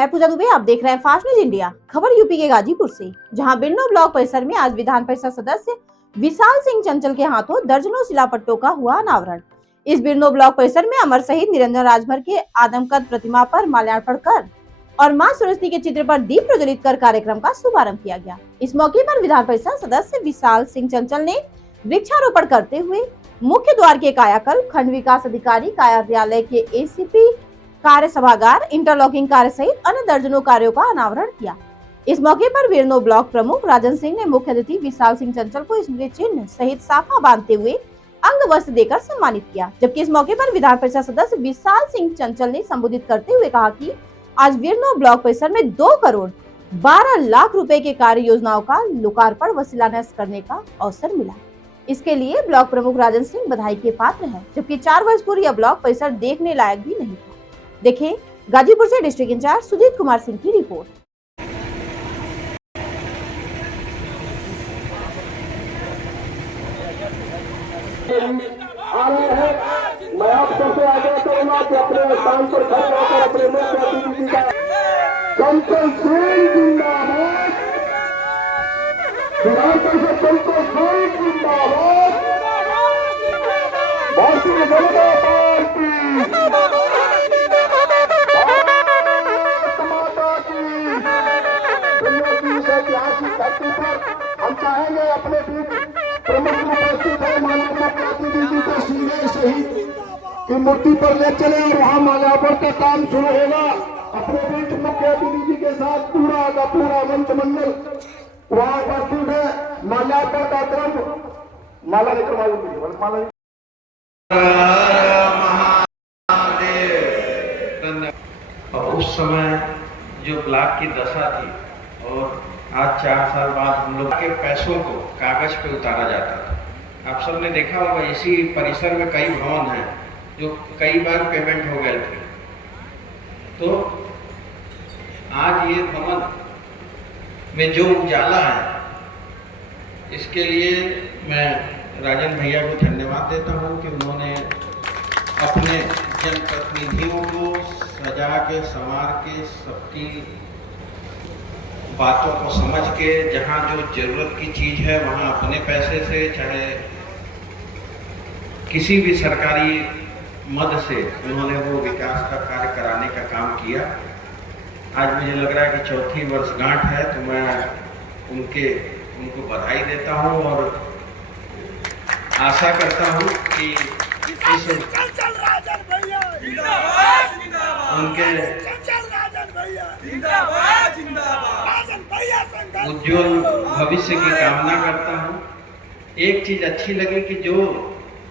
मैं पूजा दुबे, आप देख रहे हैं फास्ट न्यूज इंडिया। खबर यूपी के गाजीपुर से, जहां बिरनो ब्लॉक परिसर में आज विधान परिषद सदस्य विशाल सिंह चंचल के हाथों दर्जनों शिलापट्टों का हुआ अनावरण। इस बिरनो ब्लॉक परिसर में अमर शहीद निरंजन राजभर के आदमकद प्रतिमा पर माल्यार्पण कर और मां सरस्वती के चित्र पर दीप प्रज्वलित कर कार्यक्रम का शुभारंभ किया गया। इस मौके पर विधान परिषद सदस्य विशाल सिंह चंचल ने वृक्षारोपण करते हुए मुख्य द्वार के कायाकल्प, खंड विकास अधिकारी कार्यालय के एसीपी कार्य सभागार, इंटरलॉकिंग कार्य सहित अन्य दर्जनों कार्यों का अनावरण किया। इस मौके पर बिरनो ब्लॉक प्रमुख राजन सिंह ने मुख्य अतिथि विशाल सिंह चंचल को स्मृति चिन्ह सहित साफा बांधते हुए अंग वस्त्र देकर सम्मानित किया। जबकि इस मौके पर विधान परिषद सदस्य विशाल सिंह चंचल ने संबोधित करते हुए कहा कि आज बिरनो ब्लॉक परिसर में 2 करोड़ 12 लाख रुपए के कार्य योजनाओं का लोकार्पण व शिलान्यास करने का अवसर मिला। इसके लिए ब्लॉक प्रमुख राजन सिंह बधाई के पात्र हैं, जबकि 4 वर्ष पूर्व यह ब्लॉक परिसर देखने लायक भी नहीं था। देखें गाजीपुर से डिस्ट्रिक्ट इंचार्ज सुजीत कुमार सिंह की रिपोर्ट। मैं आप सबसे आग्रह करूंगा कि अपने स्थान पर खड़े होकर अपने मुख्य अतिथि का चंचल सिंह जिंदाबाद, विधान परिषद चंचल सिंह जिंदाबाद, भारतीय जनता पार्टी ऐतिहासिक धरती पर हम चाहेंगे अपने बीच प्रमुख उपस्थित है माननीय मुख्य अतिथि जी को सीधे शहीद की मूर्ति पर ले चले और वहां माल्यार्पण का काम शुरू होगा। अपने बीच मुख्य अतिथि जी के साथ पूरा का पूरा मंच मंडल वहां उपस्थित है। माल्यार्पण का क्रम माला लेकर माला और उस समय जो ब्लॉक की दशा थी और आज 4 साल बाद हम लोग के पैसों को कागज पे उतारा जाता था। आप सबने देखा होगा इसी परिसर में कई भवन हैं जो कई बार पेमेंट हो गए थे। तो आज ये भवन में जो उजाला है, इसके लिए मैं राजन भैया को धन्यवाद देता हूँ कि उन्होंने अपने जनप्रतिनिधियों को सजा के संवार के सबकी बातों को समझ के जहाँ जो जरूरत की चीज़ है वहाँ अपने पैसे से चाहे किसी भी सरकारी मद से उन्होंने वो विकास का कार्य कराने का काम किया। आज मुझे लग रहा है कि 4थी वर्षगांठ है, तो मैं उनको बधाई देता हूँ और आशा करता हूँ कि उनके उज्जवल भविष्य की कामना करता हूँ। एक चीज अच्छी लगी कि जो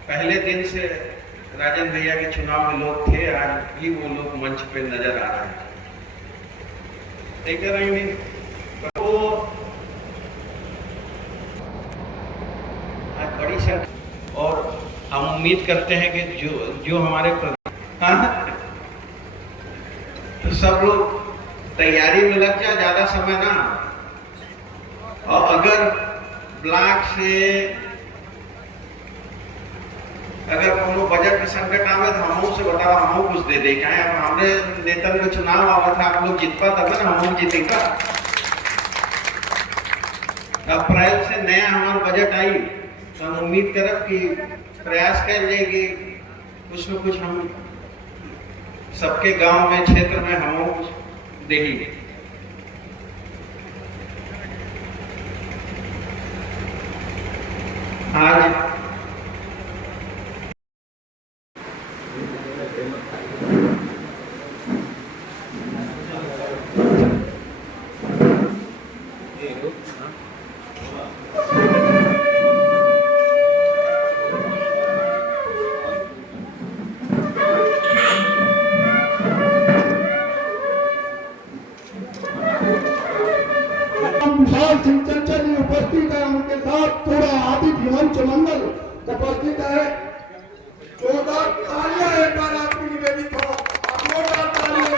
पहले दिन से राजन भैया के चुनाव में लोग थे, आज भी वो लोग मंच पे नजर आ रहे हैं। देख रहे हैं वो आज बड़ी संख्या, और हम उम्मीद करते हैं कि जो हमारे तो सब लोग तैयारी में लग जाए, ज्यादा समय ना। और अगर ब्लॉक से अगर कोनो बजट के संकट आवे तो हमों से बताओ, हमों कुछ दे दे। क्या है हमारे नेता का चुनाव आवा था, आप लोग जीतपा तब ना हमों जीतेगा। अप्रैल से नया हमारा बजट आई तो हम उम्मीद करब कि प्रयास कर लेंगे कुछ न कुछ हम सबके गांव में क्षेत्र में हमों कुछ देंगे। आज विशाल सिंह चंचल जी उपस्थित है, उनके साथ पूरा आदि मंच मंडल उपस्थित है। जोरदार तालियां एक बार आपकी निवेदित हो, जोरदार तालियां।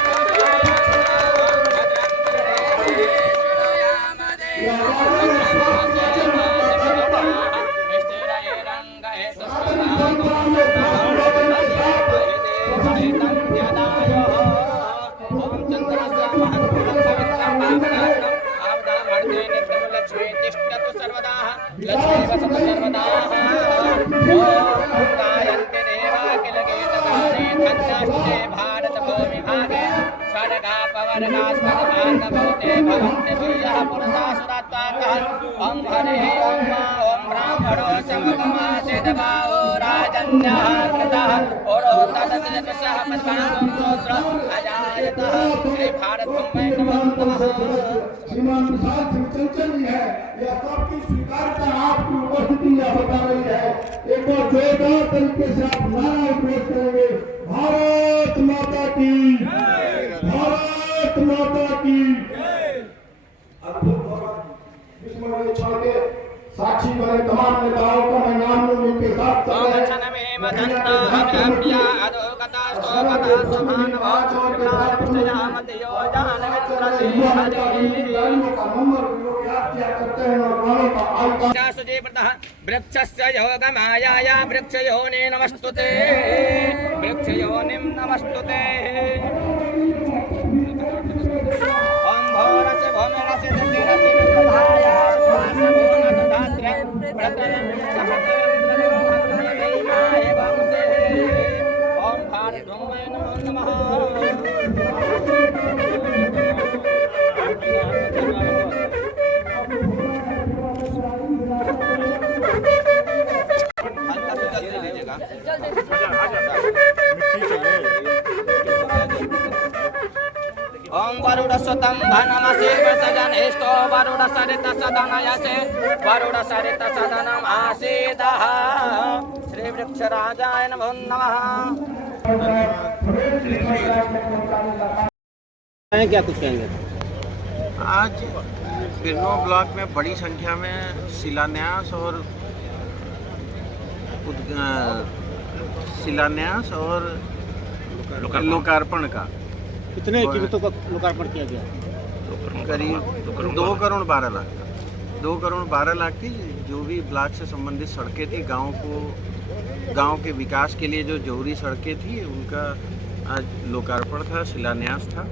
चंद्र श्रीमान विशाल सिंह चंचल जी है, यह सबकी स्वीकारता आपकी उपस्थिति यह बता रही है। एक बार जोरदार तरीके से आप नारा पेश करेंगे, भारत माता की, भारत माता की। अद्भुत और विस्मरणीय क्षण के साक्षी बने तमाम नेताओं का मैं नाम लूं, इनके साथ वृक्षस्य योगमायाया वृक्षयोने नमस्तुते वृक्षयोनिं नमस्तुते ओम भोरस्य भोमरस्य दतिरस्य विप्रधाया स्वासभोनस धात्र प्रतयं सहतरं वंशे ओम भारतभूमये नमो नमः। ओम वरुडस्वतं धनमसेवसजन इष्टो वरुडसरित सदनयसे वरुडसरित सदनम आसीदः श्री वृक्षराजाय नमो नमः। क्या कुछ कहेंगे? आज बिरनो ब्लॉक में बड़ी संख्या में शिलान्यास और लोकार्पण का कितने कीमतों का लोकार्पण किया गया? करीब 2 करोड़ 12 लाख का 2 करोड़ 12 लाख की जो भी ब्लॉक से संबंधित सड़कें थी, गांव के विकास के लिए जो जरूरी सड़कें थी, उनका आज लोकार्पण था, शिलान्यास था।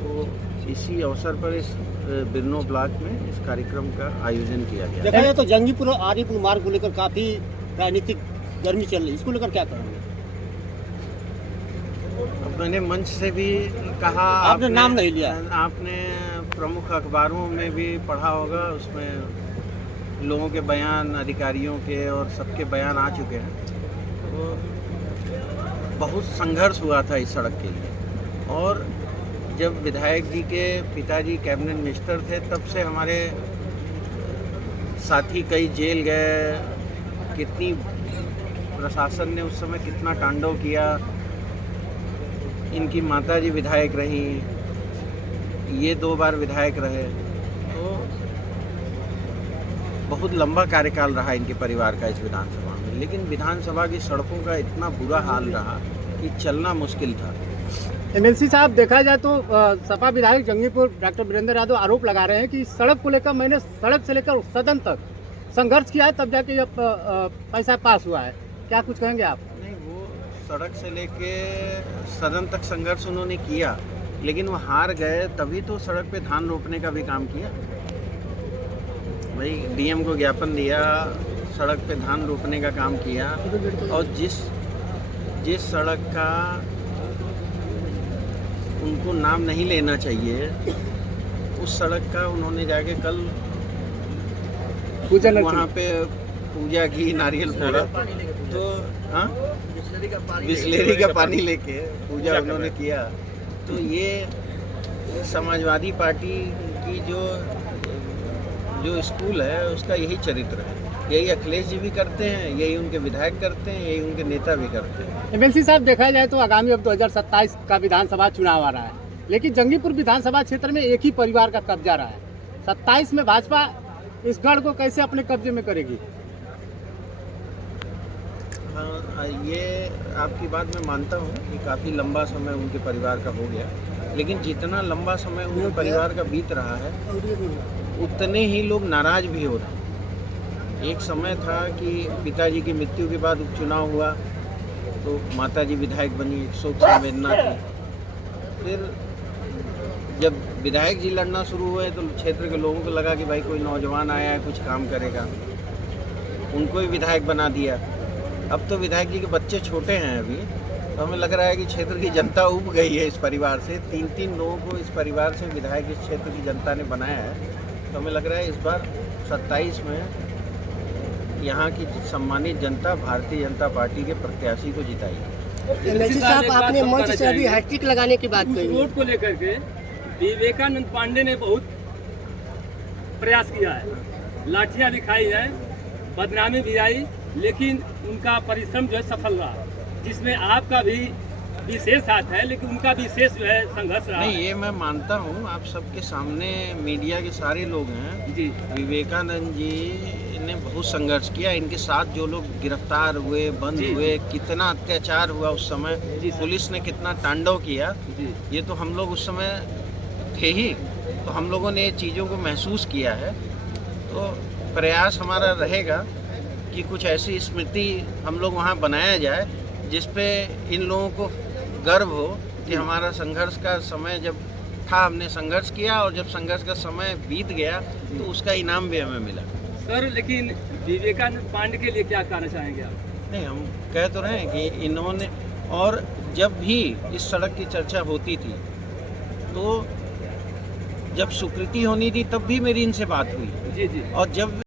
तो इसी अवसर पर इस बिरनो ब्लॉक में इस कार्यक्रम का आयोजन किया गया। देखा जाए तो जंगीपुर और आरिपुर मार्ग को लेकर काफी राजनीतिक गर्मी चल रही है, इसको लेकर क्या करेंगे? मैंने मंच से भी कहा, आपने नाम नहीं लिया, आपने प्रमुख अखबारों में भी पढ़ा होगा, उसमें लोगों के बयान, अधिकारियों के और सबके बयान आ चुके हैं। तो बहुत संघर्ष हुआ था इस सड़क के लिए, और जब विधायक जी के पिताजी कैबिनेट मिनिस्टर थे तब से हमारे साथी कई जेल गए, कितनी प्रशासन ने उस समय कितना तांडव किया। इनकी माताजी विधायक रही, ये 2 बार विधायक रहे, तो बहुत लंबा कार्यकाल रहा इनके परिवार का इस विधानसभा में। लेकिन विधानसभा की सड़कों का इतना बुरा हाल रहा कि चलना मुश्किल था। एमएलसी साहब, देखा जाए तो सपा विधायक जंगीपुर डॉक्टर वीरेंद्र यादव आरोप लगा रहे हैं कि सड़क को लेकर मैंने सड़क से लेकर सदन तक संघर्ष किया है, तब जाके ये पैसा पास हुआ है। क्या कुछ कहेंगे आप? नहीं, वो सड़क से लेके सदन तक संघर्ष उन्होंने किया, लेकिन वो हार गए, तभी तो सड़क पे धान रोपने का भी काम किया। भाई डीएम को ज्ञापन दिया, सड़क पे धान रोपने का काम किया, और जिस सड़क का उनको नाम नहीं लेना चाहिए, उस सड़क का उन्होंने जाके कल वहाँ पे पूजा की, नारियल फोड़ा, तो हाँ बिस्लेरी का पानी लेके पूजा उन्होंने किया। तो ये समाजवादी पार्टी की जो स्कूल है उसका यही चरित्र है। यही अखिलेश जी भी करते हैं, यही उनके विधायक करते हैं, यही उनके नेता भी करते हैं। एमएलसी साहब, देखा जाए तो आगामी अब 2027 का विधानसभा चुनाव आ रहा है, लेकिन जंगीपुर विधानसभा क्षेत्र में एक ही परिवार का कब्जा रहा है। 27 में भाजपा इस गढ़ को कैसे अपने कब्जे में करेगी? हाँ, ये आपकी बात मैं मानता हूँ कि काफ़ी लंबा समय उनके परिवार का हो गया, लेकिन जितना लंबा समय उनके परिवार का बीत रहा है, उतने ही लोग नाराज भी हो रहे हैं। एक समय था कि पिताजी की मृत्यु के बाद उपचुनाव हुआ तो माताजी विधायक बनी, शोक संवेदना थी। फिर जब विधायक जी लड़ना शुरू हुए तो क्षेत्र के लोगों को लगा कि भाई कोई नौजवान आया है, कुछ काम करेगा, उनको ही विधायक बना दिया। अब तो विधायक जी के बच्चे छोटे हैं अभी, तो हमें लग रहा है कि क्षेत्र की जनता उब गई है इस परिवार से। 3-3 लोगों को इस परिवार से विधायक इस क्षेत्र की जनता ने बनाया है। तो हमें लग रहा है इस बार 27 में यहाँ की सम्मानित जनता भारतीय जनता पार्टी के प्रत्याशी को जिताएगी। एमएलसी साहब, आपने मंच से अभी हैट्रिक लगाने की बात उस कही। वोट को लेकर के विवेकानंद पांडे ने बहुत प्रयास किया है, लाठियां भी खाई है, बदनामी भी आई, लेकिन उनका परिश्रम जो है सफल रहा, जिसमें आपका भी विशेष हाथ है, लेकिन उनका विशेष जो है संघर्ष रहा। नहीं, ये मैं मानता हूँ, आप सबके सामने मीडिया के सारे लोग हैं जी। विवेकानंद जी ने बहुत संघर्ष किया। इनके साथ जो लोग गिरफ्तार हुए, बंद जी। हुए, कितना अत्याचार हुआ उस समय, जी। पुलिस ने कितना तांडव किया, जी। ये तो हम लोग उस समय थे ही, तो हम लोगों ने ये चीज़ों को महसूस किया है। तो प्रयास हमारा रहेगा कि कुछ ऐसी स्मृति हम लोग वहाँ बनाया जाए जिस पे इन लोगों को गर्व हो कि हमारा संघर्ष का समय जब था, हमने संघर्ष किया, और जब संघर्ष का समय बीत गया तो उसका इनाम भी हमें मिला। सर, लेकिन विवेकानंद पांडे के लिए क्या कहना चाहेंगे आप? नहीं, हम कह तो रहे हैं कि इन्होंने, और जब भी इस सड़क की चर्चा होती थी तो जब स्वीकृति होनी थी तब भी मेरी इनसे बात हुई, जी जी। और जब